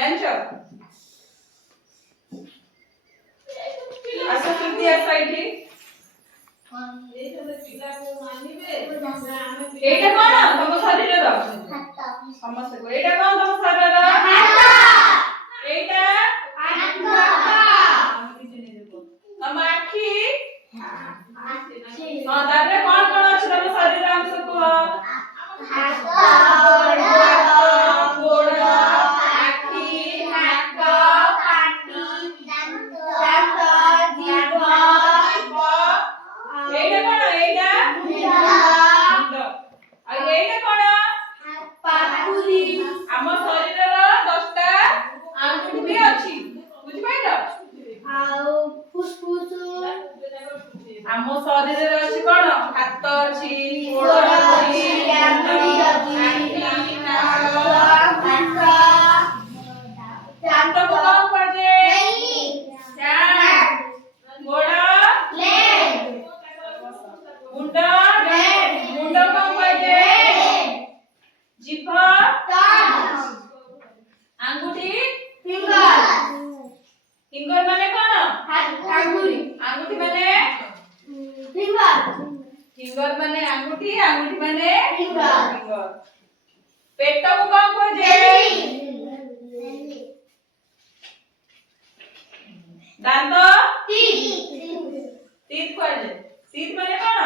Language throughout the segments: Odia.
ଜାଣିଛ? ଆସ କେମିତି ଆସ ଏଇଠି। ଏଇଟା କଣ ତମ ଶରୀରର? ସମସ୍ତେ ଏଇଟା କଣ ତମ ଶରୀରର? ଏଇଟା ତମ ଆଖି। ହଁ ତାପରେ କଣ କଣ ଅଛି ତମ ଶରୀର ଅଂଶ କୁହ? ଆମ ଶରୀରରେ ଅଛି କଣ? ହାତ ଅଛି, ଗୋଡ଼ ଅଛି, ହାତକୁ କଣ କୁହାଯାଏ? ଗୋଡ଼ ମୁଣ୍ଡ ମୁଣ୍ଡ କଣ କୁହାଯାଏ? ଜିଭ ଆଙ୍ଗୁଠି ଫିଙ୍ଗର ମାନେ କଣ? ଆଙ୍ଗୁଠି ମାନେ ଫିଙ୍ଗର ମାନେ ଆଙ୍ଗୁଠି, ଆଙ୍ଗୁଠି ମାନେ ଫିଙ୍ଗର। ପେଟକୁ କଣ କୁହାଯାଏ? ଦାନ୍ତ ଟିଥ୍ କୁହାଯାଏ। ଟିଥ୍ ମାନେ କଣ?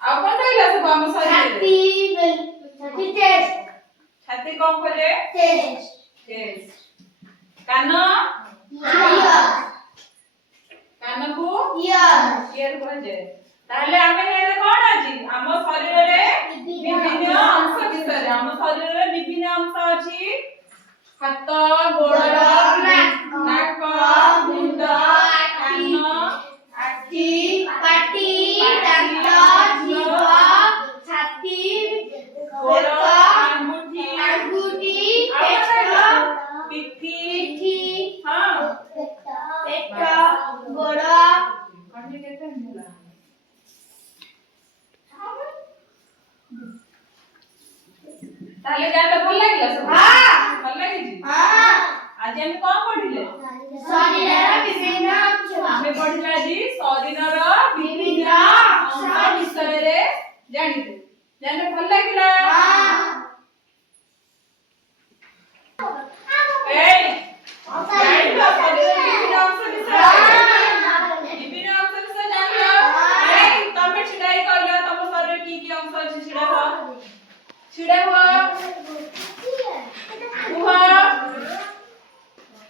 ଆଉ କଣ ରହିଲା ସବୁ ଆମ ଶରୀରରେ? ଛାତି କଣ କୁହାଯାଏ? ଚେଷ୍ଟ। କାନ କାନକୁ ଇୟର କୁହାଯାଏ। ତାହେଲେ ଆମେ ଜାଣିଲେ କଣ ଅଛି ଆମ ଶରୀରରେ? ବିଭିନ୍ନ ଅଂଶ ବିଷୟରେ। ଆମ ଶରୀରରେ ବିଭିନ୍ନ ଅଂଶ ଅଛି। ହାତ, ଗୋଡ଼, ନାକ, ମୁଣ୍ଡ, କାନ, ଆଖି, ପାଟି, ଦାନ୍ତ, ଜିଭ, ଛାତି, ଗୋଡ଼, ଆଙ୍ଗୁଠି, ପେଟ, ପିଠି, ହଁ ପେଟ, ଗୋଡ଼। ତାହେଲେ ଜାଣିଲେ ଭଲ ଲାଗିଲା ସବୁ? ଭଲ ଲାଗିଛି? ଆଜି ଆମେ କଣ ପଢିଲେ? ଆମେ ପଢିଲେ ଆଜି ଶରୀରର ବିଭିନ୍ନ ଅଂଶ ବିଷୟରେ ଜାଣିଲେ। ଜାଣିଲେ ଭଲ ଲାଗିଲା? ଜାଣିଲ ଶରୀରର ବିଭିନ୍ନ ଅଂଶ ବିଷୟରେ? ବିଭିନ୍ନ ଅଂଶ ବିଷୟରେ ଜାଣିଲ? ତମେ ଛିଡ଼ା ହେଇ କହିଲ ତମ ଶରୀରରେ କି କି ଅଂଶ ଅଛି? ଛିଡ଼ା ହୁଅ। ଛିଡ଼ା ହୁଅ। କୁହ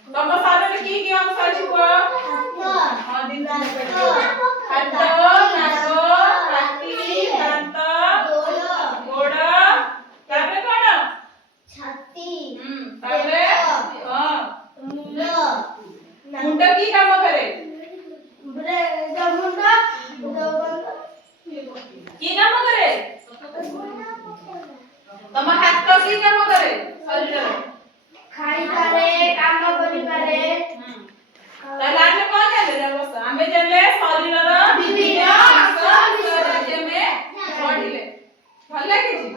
ତମ ଶରୀରରେ କି କି ଅଂଶ ଅଛି କୁହ? ହାତ, ନାକ, ପାଟି, ଦାନ୍ତ, ଗୋଡ଼, ତାପରେ କଣ? ତାପରେ ମୁଣ୍ଡ କି କାମ କରେ? କି କାମ କରେ? ତମ ହାତ କି କାମ କରେ ଶରୀରରେ? ଖାଇପାରେ, କାମ କରିପାରେ। ତାହେଲେ ଆମେ କଣ ଜାଣିଲେ? ଆମେ ଜାଣିଲେ ଶରୀରର ବିଭିନ୍ନ ଅଂଶ ବିଷୟରେ ଆମେ ପଢିଲେ। ଭଲ ଲାଗିଛି?